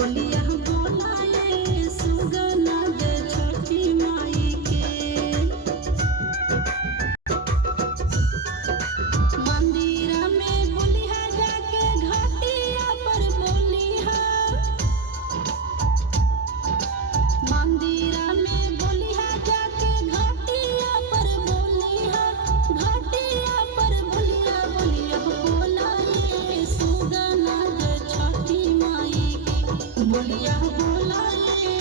बोलिया बोलाए सुगना गे छठी माई के। मंदिर में बोलिया जाके घाटिया पर बोलिया, मंदिर में बोलिया जाके घाटिया पर बोलिया, घाटिया पर बोलिया बोलिया बोलाए सुगना गे छठी माई के। बोलिया बोलाए